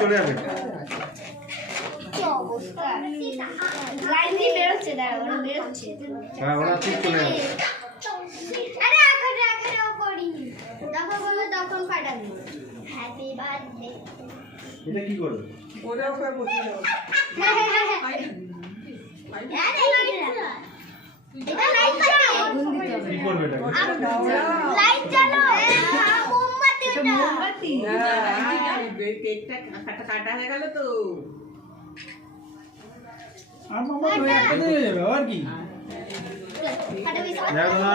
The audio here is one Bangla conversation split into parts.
চলে যাবে হ্যাঁ ওরা ঠিক চলে যাবে এটা কি করবে কি করবে এটা লাইট জ্বালো মোমবাতি ওটা মোমবাতি কেকটা কাটা হয়ে গেল তো আর মামা হয়ে যাবে আর কি দেখো না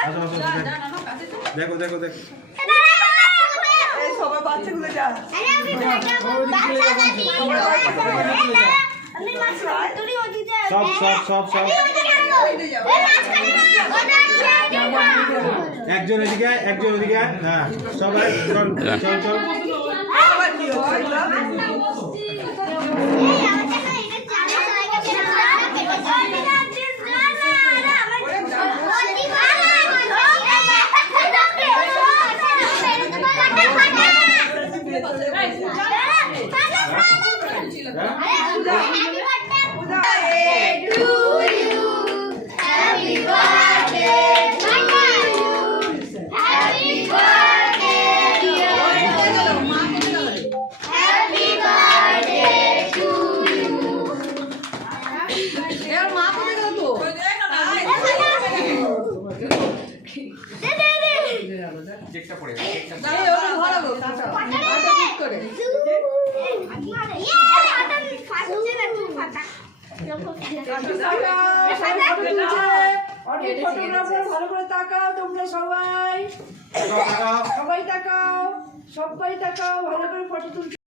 আসো আসো দেখো দেখো দেখো এই সবাই বাচ্চাগুলো যা আরে আমি বাচ্চা আমি মাছ তুই ওদিকে সব সব সব সব একজন এদিকে একজন ওদিকে হ্যাঁ সবাই চল চল চল আবার কি হলো কেকটা পড়ে এই ওটা ধরো কাটা কাটা ঠিক করে ফটোগ্রাফার ভালো করে তাকাও তোমরা সবাই সবাই তাকাও সবাই তাকাও ভালো করে ফটো তুলতে